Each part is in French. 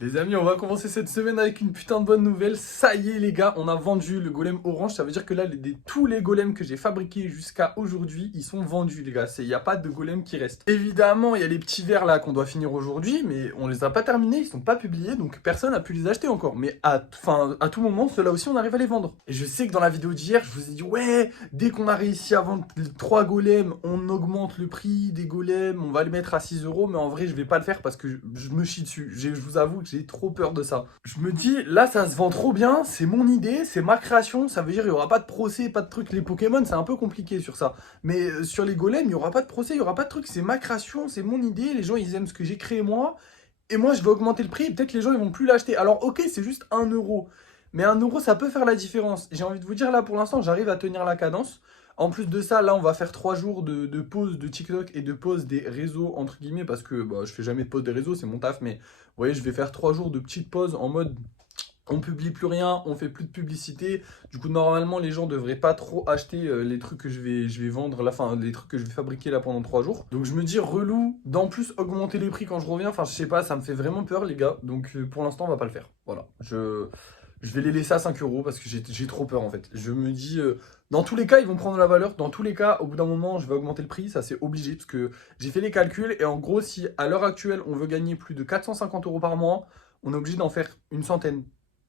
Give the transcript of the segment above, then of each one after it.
Les amis, on va commencer cette semaine avec une putain de bonne nouvelle. Ça y est les gars, on a vendu le golem orange. Ça veut dire que là, tous les golems que j'ai fabriqués jusqu'à aujourd'hui, ils sont vendus les gars. Il n'y a pas de golem qui reste. Évidemment, il y a les petits verts là qu'on doit finir aujourd'hui, mais on les a pas terminés, ils sont pas publiés, donc personne n'a pu les acheter encore. Mais à tout moment, ceux-là aussi, on arrive à les vendre. Et je sais que dans la vidéo d'hier, je vous ai dit, ouais, dès qu'on a réussi à vendre les 3 golems, on augmente le prix des golems, on va les mettre à 6 euros, mais en vrai, je vais pas le faire parce que je me chie dessus. Je vous avoue que j'ai trop peur de ça. Je me dis, là, ça se vend trop bien, c'est mon idée, c'est ma création, ça veut dire il n'y aura pas de procès, pas de trucs. Les Pokémon, c'est un peu compliqué sur ça. Mais sur les golems, il n'y aura pas de procès, il n'y aura pas de trucs, c'est ma création, c'est mon idée, les gens, ils aiment ce que j'ai créé moi, et moi, je vais augmenter le prix, et peut-être les gens, ils vont plus l'acheter. Alors, ok, c'est juste 1 euro, mais 1 euro, ça peut faire la différence. J'ai envie de vous dire, là, pour l'instant, j'arrive à tenir la cadence. En plus de ça, là, on va faire 3 jours de pause de TikTok et de pause des réseaux, entre guillemets, parce que bah, je fais jamais de pause des réseaux, c'est mon taf, mais vous voyez, je vais faire 3 jours de petite pause en mode on publie plus rien, on fait plus de publicité. Du coup, normalement, les gens devraient pas trop acheter les trucs que je vais vendre, les trucs que je vais fabriquer là pendant 3 jours. Donc, je me dis, relou, d'en plus augmenter les prix quand je reviens. Enfin, je sais pas, ça me fait vraiment peur, les gars. Donc, pour l'instant, on va pas le faire. Voilà. Je vais les laisser à 5 euros parce que j'ai trop peur en fait. Je me dis, dans tous les cas, ils vont prendre la valeur. Dans tous les cas, au bout d'un moment, je vais augmenter le prix. Ça, c'est obligé parce que j'ai fait les calculs. Et en gros, si à l'heure actuelle, on veut gagner plus de 450 euros par mois, on est obligé d'en faire une centaine.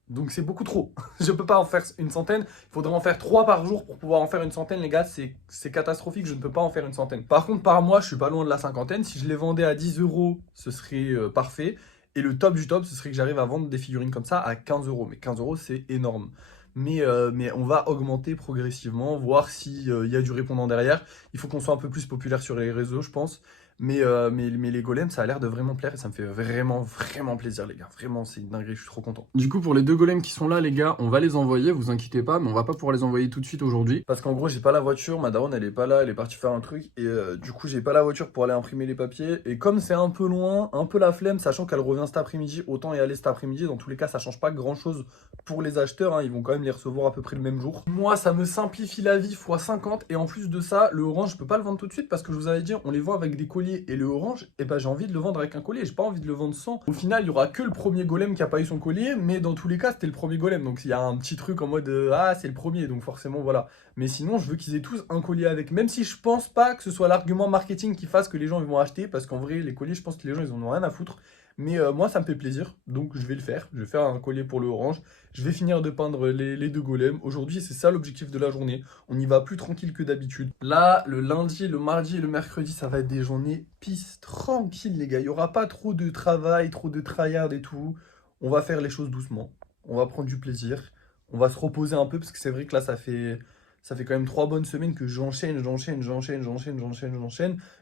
Donc c'est beaucoup trop. Je peux pas en faire une centaine. Il faudrait en faire 3 par jour pour pouvoir en faire une centaine, les gars. C'est catastrophique. Je ne peux pas en faire une centaine. Par contre, par mois, je suis pas loin de la cinquantaine. Si je les vendais à 10 euros, ce serait parfait. Et le top du top, ce serait que j'arrive à vendre des figurines comme ça à 15 euros. Mais 15 euros, c'est énorme. Mais on va augmenter progressivement, voir s'il y a du répondant derrière. Il faut qu'on soit un peu plus populaire sur les réseaux, je pense. Mais les golems, ça a l'air de vraiment plaire et ça me fait vraiment, vraiment plaisir, les gars. Vraiment, c'est une dinguerie, je suis trop content. Du coup, pour les 2 golems qui sont là, les gars, on va les envoyer, vous inquiétez pas, mais on va pas pouvoir les envoyer tout de suite aujourd'hui. Parce qu'en gros, j'ai pas la voiture, ma daronne, elle est pas là, elle est partie faire un truc. Et du coup, j'ai pas la voiture pour aller imprimer les papiers. Et comme c'est un peu loin, un peu la flemme, sachant qu'elle revient cet après-midi, autant y aller cet après-midi. Dans tous les cas, ça change pas grand-chose pour les acheteurs, hein, ils vont quand même les recevoir à peu près le même jour. Moi, ça me simplifie la vie x 50. Et en plus de ça, le orange, je peux pas le vendre tout de suite parce que je vous avais dit, on les vend avec des colliers. Et le orange, et ben j'ai envie de le vendre avec un collier, j'ai pas envie de le vendre sans. Au final, il y aura que le premier golem qui a pas eu son collier, mais dans tous les cas, c'était le premier golem. Donc il y a un petit truc en mode ah, c'est le premier, donc forcément voilà. Mais sinon, je veux qu'ils aient tous un collier avec, même si je pense pas que ce soit l'argument marketing qui fasse que les gens vont acheter, parce qu'en vrai, les colliers, je pense que les gens ils en ont rien à foutre. Mais moi, ça me fait plaisir, donc je vais le faire. Je vais faire un collier pour le orange. Je vais finir de peindre les 2 golems. Aujourd'hui, c'est ça l'objectif de la journée. On y va plus tranquille que d'habitude. Là, le lundi, le mardi et le mercredi, ça va être des journées pisse tranquilles, les gars. Il n'y aura pas trop de travail, trop de tryhard et tout. On va faire les choses doucement. On va prendre du plaisir. On va se reposer un peu parce que c'est vrai que là, ça fait quand même 3 bonnes semaines que j'enchaîne.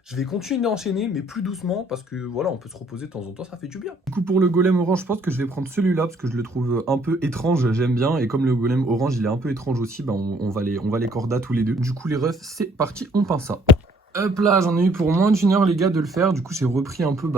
Je vais continuer d'enchaîner, mais plus doucement, parce que voilà, on peut se reposer de temps en temps, ça fait du bien. Du coup, pour le golem orange, je pense que je vais prendre celui-là, parce que je le trouve un peu étrange, j'aime bien. Et comme le golem orange, il est un peu étrange aussi, bah on va les corda tous les deux. Du coup, les refs, c'est parti, on peint ça. Hop là, j'en ai eu pour moins d'1 heure les gars de le faire. Du coup, j'ai repris un peu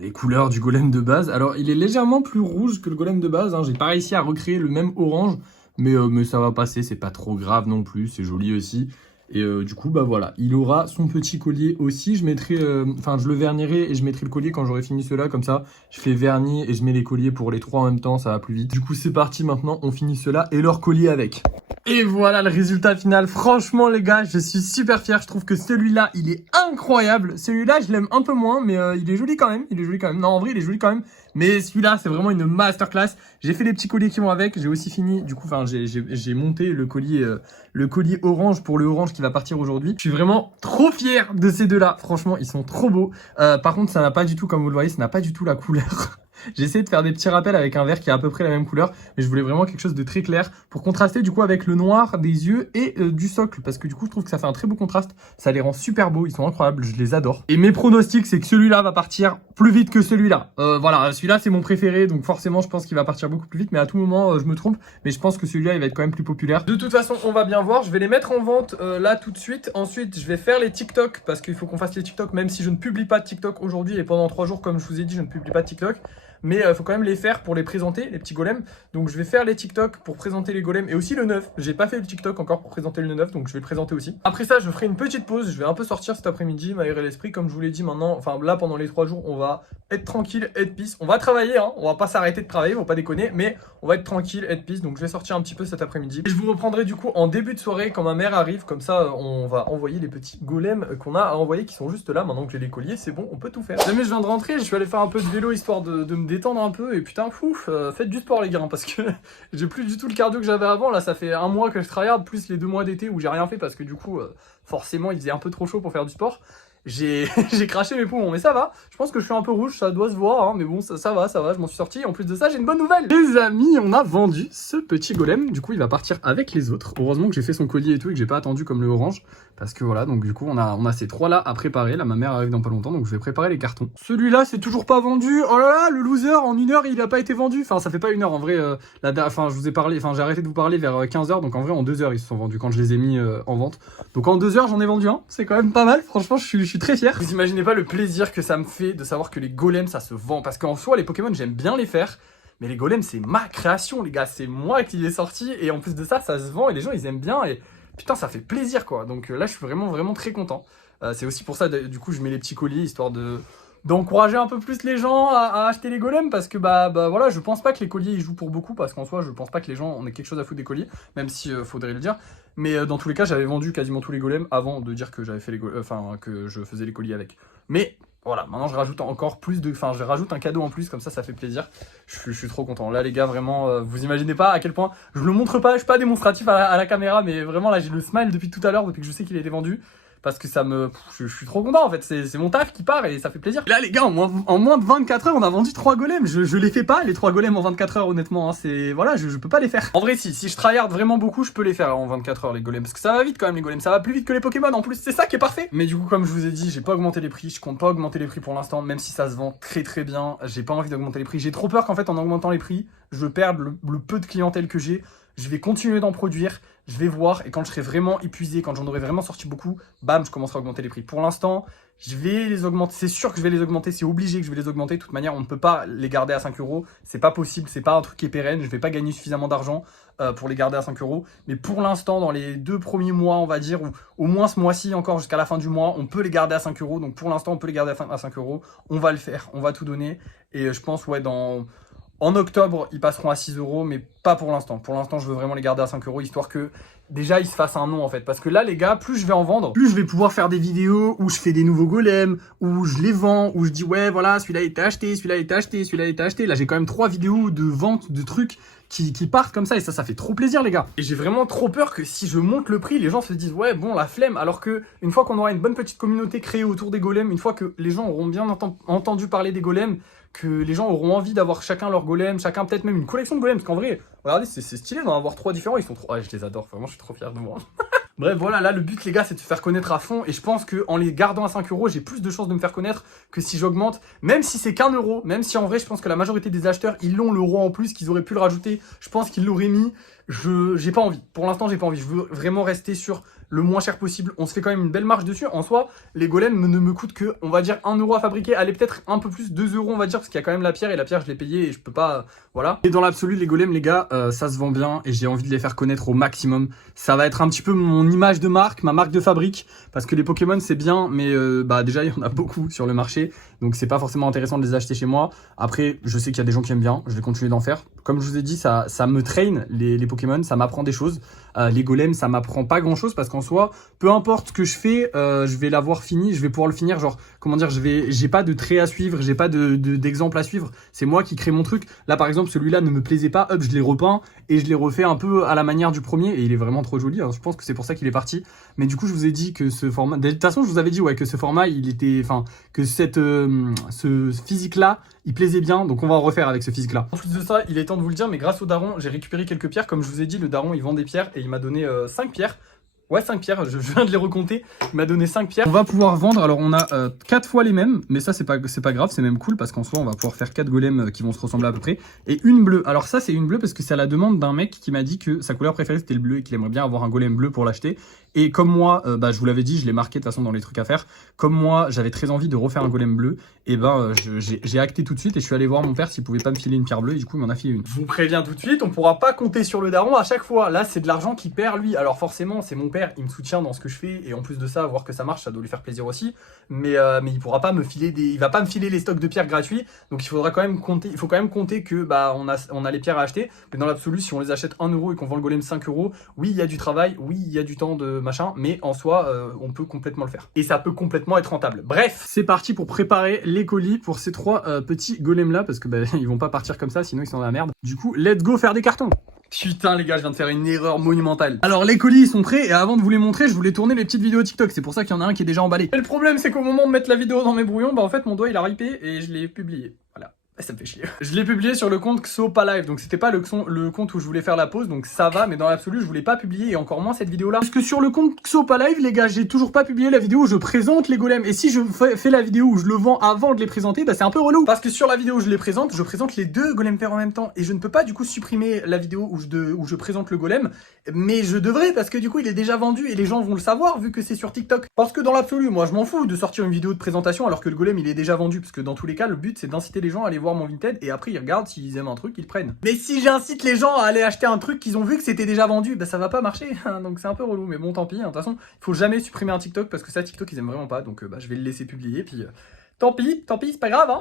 les couleurs du golem de base. Alors, il est légèrement plus rouge que le golem de base, hein. J'ai pas réussi à recréer le même orange, mais ça va passer, c'est pas trop grave non plus, c'est joli aussi. Et du coup, bah voilà, il aura son petit collier aussi. Je mettrai, je le vernirai et je mettrai le collier quand j'aurai fini cela. Comme ça, je fais vernis et je mets les colliers pour les 3 en même temps, ça va plus vite. Du coup, c'est parti maintenant, on finit cela et leur collier avec. Et voilà le résultat final. Franchement, les gars, je suis super fier. Je trouve que celui-là, il est incroyable. Celui-là, je l'aime un peu moins, mais il est joli quand même. Il est joli quand même. Non, en vrai, il est joli quand même. Mais celui-là, c'est vraiment une masterclass. J'ai fait les petits colliers qui vont avec. J'ai aussi fini, du coup, j'ai monté le collier orange pour le orange qui va partir aujourd'hui. Je suis vraiment trop fier de ces deux-là. Franchement, ils sont trop beaux. Par contre, ça n'a pas du tout, comme vous le voyez, ça n'a pas du tout la couleur. J'ai essayé de faire des petits rappels avec un vert qui a à peu près la même couleur, mais je voulais vraiment quelque chose de très clair pour contraster du coup avec le noir des yeux et du socle, parce que du coup je trouve que ça fait un très beau contraste, ça les rend super beaux, ils sont incroyables, je les adore. Et mes pronostics, c'est que celui-là va partir plus vite que celui-là. Voilà, celui-là c'est mon préféré, donc forcément je pense qu'il va partir beaucoup plus vite, mais à tout moment je me trompe, mais je pense que celui-là il va être quand même plus populaire. De toute façon, on va bien voir, je vais les mettre en vente là tout de suite. Ensuite, je vais faire les TikTok, parce qu'il faut qu'on fasse les TikTok, même si je ne publie pas de TikTok aujourd'hui et pendant 3 jours, comme je vous ai dit, je ne publie pas de TikTok. mais faut quand même les faire pour les présenter, les petits golems. Donc je vais faire les TikTok pour présenter les golems et aussi le 9. J'ai pas fait le TikTok encore pour présenter le 9, donc je vais le présenter aussi. Après ça, je ferai une petite pause, je vais un peu sortir cet après-midi, m'aérer l'esprit, comme je vous l'ai dit maintenant. Enfin là, pendant les 3 jours, on va être tranquille, être peace. On va travailler, hein, on va pas s'arrêter de travailler, faut pas déconner, mais on va être tranquille, être peace. Donc je vais sortir un petit peu cet après-midi. Et je vous reprendrai du coup en début de soirée quand ma mère arrive, comme ça on va envoyer les petits golems qu'on a à envoyer qui sont juste là. Maintenant que j'ai les colliers, c'est bon, on peut tout faire. Jamais je viens de rentrer, je suis allé faire un peu de vélo histoire de me détendre un peu. Et putain, faites du sport les gars, hein, parce que j'ai plus du tout le cardio que j'avais avant. Là, ça fait 1 mois que je tryhard, plus les 2 mois d'été où j'ai rien fait parce que du coup, forcément, il faisait un peu trop chaud pour faire du sport. J'ai craché mes poumons, mais ça va. Je pense que je suis un peu rouge, ça doit se voir, hein, mais bon, ça va, je m'en suis sorti. En plus de ça, j'ai une bonne nouvelle. Les amis, on a vendu ce petit golem. Du coup, il va partir avec les autres. Heureusement que j'ai fait son collier et tout et que j'ai pas attendu comme le orange. Parce que voilà, donc du coup, on a ces 3-là à préparer. Là, ma mère arrive dans pas longtemps, donc je vais préparer les cartons. Celui-là, c'est toujours pas vendu. Oh là là, le loser, en 1 heure, il a pas été vendu. Enfin, ça fait pas 1 heure, en vrai. Enfin, je vous ai parlé, enfin, j'ai arrêté de vous parler vers 15h, donc en vrai, en 2 heures, ils se sont vendus quand je les ai mis en vente. Donc en 2 heures, j'en ai vendu un. C'est quand même pas mal. Franchement, je suis très fier. Vous imaginez pas le plaisir que ça me fait de savoir que les golems, ça se vend. Parce qu'en soi, les Pokémon, j'aime bien les faire. Mais les golems, c'est ma création, les gars. C'est moi qui les ai sortis. Et en plus de ça, ça se vend et les gens, ils aiment bien. Et putain, ça fait plaisir, quoi. Donc là, je suis vraiment très content. C'est aussi pour ça, du coup, je mets les petits colliers, histoire d'encourager un peu plus les gens à acheter les golems, parce que bah voilà, je pense pas que les colliers ils jouent pour beaucoup, parce qu'en soi je pense pas que les gens en aient quelque chose à foutre des colliers, même si faudrait le dire, mais dans tous les cas j'avais vendu quasiment tous les golems avant de dire que j'avais fait les que je faisais les colliers avec. Mais voilà, maintenant je rajoute encore plus je rajoute un cadeau en plus, comme ça fait plaisir. Je suis trop content. Là les gars, vraiment, vous imaginez pas à quel point, je le montre pas, je suis pas démonstratif à la caméra, mais vraiment là j'ai le smile depuis tout à l'heure, depuis que je sais qu'il a été vendu. Parce que je suis trop content en fait, c'est mon taf qui part et ça fait plaisir. Et là les gars, en moins de 24 heures, on a vendu 3 golems. Je les fais pas, les 3 golems en 24 heures honnêtement, hein. Voilà, je peux pas les faire. En vrai si je tryhard vraiment beaucoup, je peux les faire en 24 heures les golems. Parce que ça va vite quand même les golems, ça va plus vite que les Pokémon en plus, c'est ça qui est parfait. Mais du coup comme je vous ai dit, j'ai pas augmenté les prix, je compte pas augmenter les prix pour l'instant, même si ça se vend très bien. J'ai pas envie d'augmenter les prix, j'ai trop peur qu'en fait en augmentant les prix, je perde le peu de clientèle que j'ai. Je vais continuer d'en produire, je vais voir, et quand je serai vraiment épuisé, quand j'en aurai vraiment sorti beaucoup, bam, je commencerai à augmenter les prix. Pour l'instant, je vais les augmenter, c'est sûr que je vais les augmenter, c'est obligé que je vais les augmenter. De toute manière, on ne peut pas les garder à 5 euros, c'est pas possible, c'est pas un truc qui est pérenne, je vais pas gagner suffisamment d'argent pour les garder à 5 euros. Mais pour l'instant, dans les 2 premiers mois, on va dire, ou au moins ce mois-ci encore jusqu'à la fin du mois, on peut les garder à 5 euros. Donc pour l'instant, on peut les garder à 5 euros, on va le faire, on va tout donner. Et je pense, ouais, en octobre, ils passeront à 6 euros, mais pas pour l'instant. Pour l'instant, je veux vraiment les garder à 5 euros, histoire que déjà ils se fassent un nom en fait. Parce que là, les gars, plus je vais en vendre, plus je vais pouvoir faire des vidéos où je fais des nouveaux golems, où je les vends, où je dis ouais, voilà, celui-là est acheté, celui-là est acheté, celui-là est acheté. Là, j'ai quand même 3 vidéos de vente de trucs qui partent comme ça, et ça fait trop plaisir, les gars. Et j'ai vraiment trop peur que si je monte le prix, les gens se disent ouais, bon, la flemme. Alors que une fois qu'on aura une bonne petite communauté créée autour des golems, une fois que les gens auront bien entendu parler des golems, que les gens auront envie d'avoir chacun leur golem, chacun peut-être même une collection de golems, parce qu'en vrai, regardez, c'est stylé d'en avoir 3 différents, ils sont trop... Ah, je les adore, vraiment, je suis trop fier de moi. Bref, voilà, là, le but, les gars, c'est de se faire connaître à fond, et je pense qu'en les gardant à 5 euros, j'ai plus de chances de me faire connaître que si j'augmente, même si c'est qu'1 euro, même si en vrai, je pense que la majorité des acheteurs, ils l'ont l'euro en plus, qu'ils auraient pu le rajouter, je pense qu'ils l'auraient mis, j'ai pas envie. Pour l'instant, j'ai pas envie, je veux vraiment rester sur le moins cher possible. On se fait quand même une belle marge dessus. En soi, les golems ne me coûtent que, on va dire, 1 euro à fabriquer. Allez, peut-être un peu plus, 2 euros, on va dire, parce qu'il y a quand même la pierre, et la pierre, je l'ai payée et je peux pas, voilà. Et dans l'absolu, les golems, les gars, ça se vend bien, et j'ai envie de les faire connaître au maximum. Ça va être un petit peu mon image de marque, ma marque de fabrique, parce que les Pokémon, c'est bien, mais déjà, il y en a beaucoup sur le marché, donc c'est pas forcément intéressant de les acheter chez moi. Après, je sais qu'il y a des gens qui aiment bien, je vais continuer d'en faire. Comme je vous ai dit, ça me traîne, les Pokémon, ça m'apprend des choses. Les golems, ça m'apprend pas grand chose, parce qu'en soi, peu importe ce que je fais, je vais l'avoir fini, je vais pouvoir le finir, genre, comment dire, j'ai pas de trait à suivre, j'ai pas d'exemple à suivre, c'est moi qui crée mon truc. Là, par exemple, celui-là ne me plaisait pas, hop, je l'ai repeint, et je l'ai refait un peu à la manière du premier, et il est vraiment trop joli, hein. Je pense que c'est pour ça qu'il est parti. Mais du coup, je vous ai dit que ce format, de toute façon, je vous avais dit, ouais, que ce format, il était, enfin, que ce physique-là, il plaisait bien, donc on va en refaire avec ce physique-là. En plus de ça, il est temps de vous le dire, mais grâce au daron, j'ai récupéré quelques pierres. Comme je vous ai dit, le daron, il vend des pierres, et il m'a donné 5 pierres. Ouais, 5 pierres, je viens de les recompter. Il m'a donné 5 pierres. On va pouvoir vendre, alors on a 4 fois les mêmes, mais ça c'est pas grave, c'est même cool, parce qu'en soi on va pouvoir faire 4 golems qui vont se ressembler à peu près. Et une bleue, alors ça c'est une bleue parce que c'est à la demande d'un mec qui m'a dit que sa couleur préférée c'était le bleu et qu'il aimerait bien avoir un golem bleu pour l'acheter. Et comme moi, je vous l'avais dit, je l'ai marqué de toute façon dans les trucs à faire, comme moi j'avais très envie de refaire un golem bleu, et j'ai acté tout de suite et je suis allé voir mon père s'il pouvait pas me filer une pierre bleue et du coup il m'en a filé une. Je vous préviens tout de suite, on pourra pas compter sur le daron à chaque fois. Là, c'est de l'argent qu'il perd lui. Alors forcément, c'est mon père, il me soutient dans ce que je fais et en plus de ça, voir que ça marche, ça doit lui faire plaisir aussi. Mais il pourra pas me filer il va pas me filer les stocks de pierres gratuits. Donc il faudra quand même compter, il faut quand même compter que on a les pierres à acheter. Mais dans l'absolu, si on les achète 1 € et qu'on vend le golem 5 €, oui, il y a du travail, oui, il y a du temps de machin, mais en soi, on peut complètement le faire. Et ça peut complètement être rentable. Bref, c'est parti pour préparer les colis pour ces 3 petits golems là parce que ils vont pas partir comme ça sinon ils sont dans la merde. Du coup, let's go faire des cartons. Putain les gars, je viens de faire une erreur monumentale. Alors les colis ils sont prêts et avant de vous les montrer, je voulais tourner les petites vidéos TikTok. C'est pour ça qu'il y en a un qui est déjà emballé. Et le problème c'est qu'au moment de mettre la vidéo dans mes brouillons, en fait mon doigt il a ripé et je l'ai publié. Voilà. Ça me fait chier. Je l'ai publié sur le compte XoPaLive, donc c'était pas le compte où je voulais faire la pause, donc ça va, mais dans l'absolu, je voulais pas publier, et encore moins cette vidéo-là. Parce que sur le compte XoPaLive, les gars, j'ai toujours pas publié la vidéo où je présente les golems, et si je fais la vidéo où je le vends avant de les présenter, c'est un peu relou. Parce que sur la vidéo où je présente les 2 golems verts en même temps, et je ne peux pas du coup supprimer la vidéo où je présente le golem, mais je devrais, parce que du coup il est déjà vendu, et les gens vont le savoir, vu que c'est sur TikTok. Parce que dans l'absolu, moi je m'en fous de sortir une vidéo de présentation, alors que le golem il est déjà vendu, parce que dans tous les cas, le but c'est d'inciter les gens à aller voir mon Vinted, et après ils regardent, s'ils aiment un truc, ils le prennent. Mais si j'incite les gens à aller acheter un truc qu'ils ont vu que c'était déjà vendu, ça va pas marcher, donc c'est un peu relou, mais bon tant pis, de toute façon, il faut jamais supprimer un TikTok, parce que ça TikTok ils aiment vraiment pas, donc je vais le laisser publier, puis... Tant pis, c'est pas grave, hein.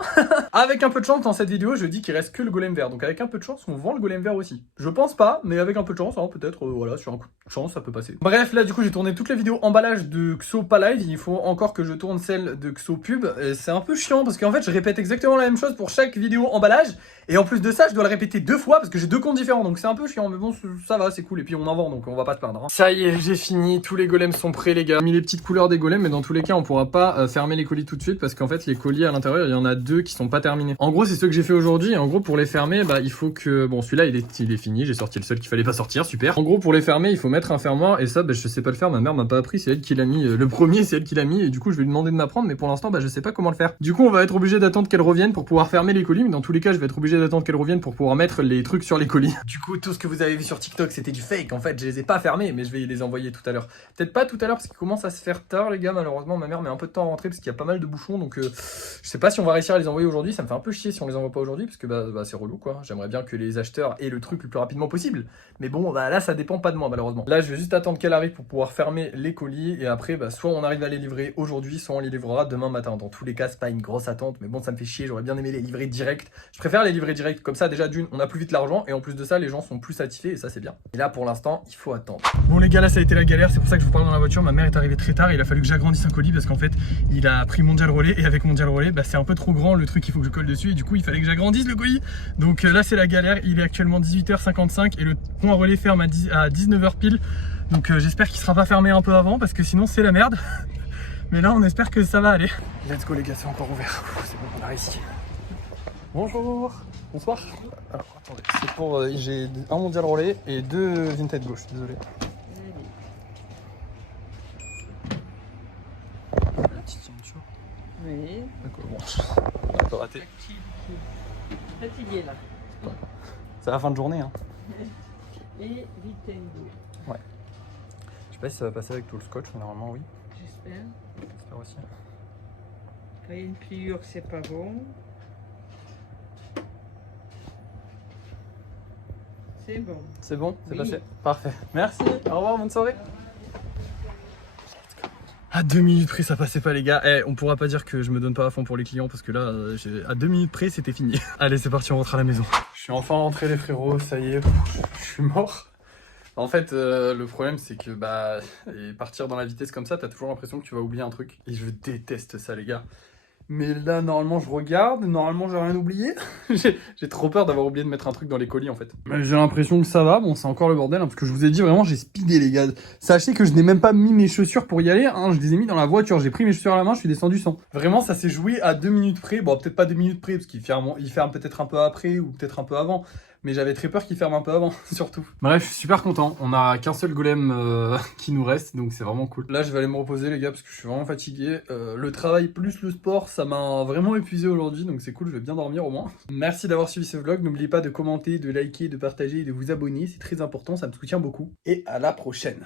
Avec un peu de chance, dans cette vidéo, je dis qu'il reste que le golem vert. Donc avec un peu de chance, on vend le golem vert aussi. Je pense pas, mais avec un peu de chance, hein, peut-être, voilà, sur un coup de chance, ça peut passer. Bref, là, du coup, j'ai tourné toutes les vidéos emballage de XoPaLive. Il faut encore que je tourne celle de XoPub. C'est un peu chiant, parce qu'en fait, je répète exactement la même chose pour chaque vidéo emballage. Et en plus de ça, je dois le répéter 2 fois, parce que j'ai 2 comptes différents. Donc c'est un peu chiant, mais bon, ça va, c'est cool. Et puis on en vend, donc on va pas se plaindre, hein. Ça y est, j'ai fini. Tous les golems sont prêts, les gars. J'ai mis les petites couleurs des golems, mais dans tous les cas, on pourra pas fermer les colis tout de suite, parce qu'en fait, les colis à l'intérieur, il y en a 2 qui sont pas terminés. En gros, c'est ce que j'ai fait aujourd'hui. Et en gros, pour les fermer, il faut que... Bon, celui-là, il est fini. J'ai sorti le seul qu'il fallait pas sortir. Super. En gros, pour les fermer, il faut mettre un fermoir. Et ça, je sais pas le faire. Ma mère m'a pas appris. C'est elle qui l'a mis. Le premier, c'est elle qui l'a mis. Et du coup, je vais lui demander de m'apprendre. Mais pour l'instant, je sais pas comment le faire. Du coup, on va être obligé d'attendre qu'elle revienne pour pouvoir fermer les colis. Mais dans tous les cas, je vais être obligé d'attendre qu'elle revienne pour pouvoir mettre les trucs sur les colis. Du coup, tout ce que vous avez vu sur TikTok, c'était du fake. En fait, je les ai pas fermés, mais je vais les envoyer tout à l'heure. Peut-être pas tout à l'heure parce qu'il commence à se faire tard, les gars. Malheureusement, ma mère met un peu de temps à rentrer parce qu'il y a pas mal de bouchons. Donc, je sais pas si on va réussir à les envoyer aujourd'hui. Ça me fait un peu chier si on les envoie pas aujourd'hui parce que c'est relou, quoi. J'aimerais bien que les acheteurs aient le truc le plus rapidement possible. Mais bon, là, ça dépend pas de moi, malheureusement. Là, je vais juste attendre qu'elle arrive pour pouvoir fermer les colis. Et après, soit on arrive à les livrer aujourd'hui, soit on les livrera demain matin. Dans tous les cas, c'est pas une grosse attente. Mais bon, ça me fait chier. J'aurais bien aimé les livrer direct. Je préfère les livrer direct. Comme ça, déjà, d'une, on a plus vite l'argent. Et en plus de ça, les gens sont plus satisfaits. Et ça, c'est bien. Et là, pour l'instant, il faut attendre. Bon, les gars, là, ça a été la galère. C'est pour ça que je vous parle dans la voiture. Ma mère est arrivée très tard. Il a fallu que j'agrandisse un colis parce qu'en fait, il a pris Mondial Relais. Et avec Mondial Relais, c'est un peu trop grand le truc. Il faut que je colle dessus. Et du coup, il fallait que j'agrandisse le colis. Donc là, c'est la galère. Il est actuellement 18h55 et le point relais ferme à 19h pile. Donc j'espère qu'il sera pas fermé un peu avant parce que sinon, c'est la merde. Mais là, on espère que ça va aller. Let's go, les gars, c'est encore ouvert. C'est bon, on a réussi. Bonjour. Bonsoir. Alors, attendez, c'est pour... j'ai un Mondial Relais et 2 Vinted gauche, désolé. La petite ceinture. Oui. D'accord, bon, on a un peu raté. Fatigué là. C'est la fin de journée, hein. Et Vitendo. Ouais. Je sais pas si ça va passer avec tout le scotch, mais normalement oui. J'espère. J'espère aussi. Quand il y a une pliure, c'est pas bon. C'est bon. C'est bon, c'est Oui. passé. Parfait. Merci. Au revoir, bonne soirée. À 2 minutes près, ça passait pas, les gars. On pourra pas dire que je me donne pas à fond pour les clients parce que là, à 2 minutes près, c'était fini. Allez, c'est parti, on rentre à la maison. Je suis enfin rentré, les frérots. Ça y est, je suis mort. En fait, le problème, c'est que et partir dans la vitesse comme ça, t'as toujours l'impression que tu vas oublier un truc. Et je déteste ça, les gars. Mais là, normalement, je regarde. Normalement, j'ai rien oublié. J'ai trop peur d'avoir oublié de mettre un truc dans les colis, en fait. J'ai l'impression que ça va. Bon, c'est encore le bordel, hein, parce que je vous ai dit, vraiment, j'ai speedé, les gars. Sachez que je n'ai même pas mis mes chaussures pour y aller. Hein, je les ai mis dans la voiture. J'ai pris mes chaussures à la main, je suis descendu sans. Vraiment, ça s'est joué à 2 minutes près. Bon, peut-être pas 2 minutes près, parce qu'il ferme peut-être un peu après ou peut-être un peu avant. Mais j'avais très peur qu'il ferme un peu avant, surtout. Bref, je suis super content. On a qu'un seul golem qui nous reste, donc c'est vraiment cool. Là, je vais aller me reposer, les gars, parce que je suis vraiment fatigué. Le travail plus le sport, ça m'a vraiment épuisé aujourd'hui, donc c'est cool, je vais bien dormir au moins. Merci d'avoir suivi ce vlog. N'oubliez pas de commenter, de liker, de partager et de vous abonner. C'est très important, ça me soutient beaucoup. Et à la prochaine.